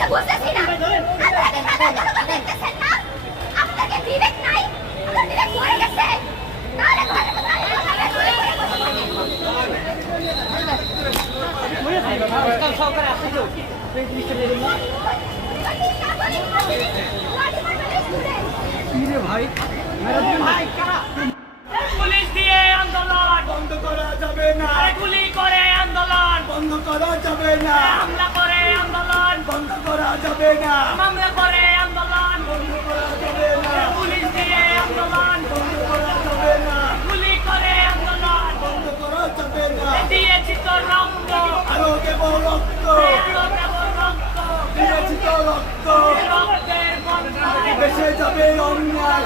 তো বুঝতেছি না আপনারা কি সাধারণ জনগণ দেখতেছেন না? আপনাদের বিবেক নাই? আপনাদের বিবেক মরে গেছে? তাহলে ঘরের মধ্যে আপনারা গুলি করে বসে পুলিশ দিয়ে আন্দোলন বন্ধ করা যাবে না, গুলি করে আন্দোলন বন্ধ করা যাবে না, হামলা করে আন্দোলন বন্ধ করা যাবে না, মামলা করে আন্দোলন বন্ধ করা যাবে না, পুলিশ দিয়ে আন্দোলন বন্ধ করা যাবে না, গুলি করে আন্দোলন বন্ধ করা যাবে না। দিয়েছি তো রক্ত আরো দেব রক্ত, আরো দেব রক্ত দিয়েছি তো রক্ত, রক্তের বন্যায় বেঁচে যাবে অন্যায়,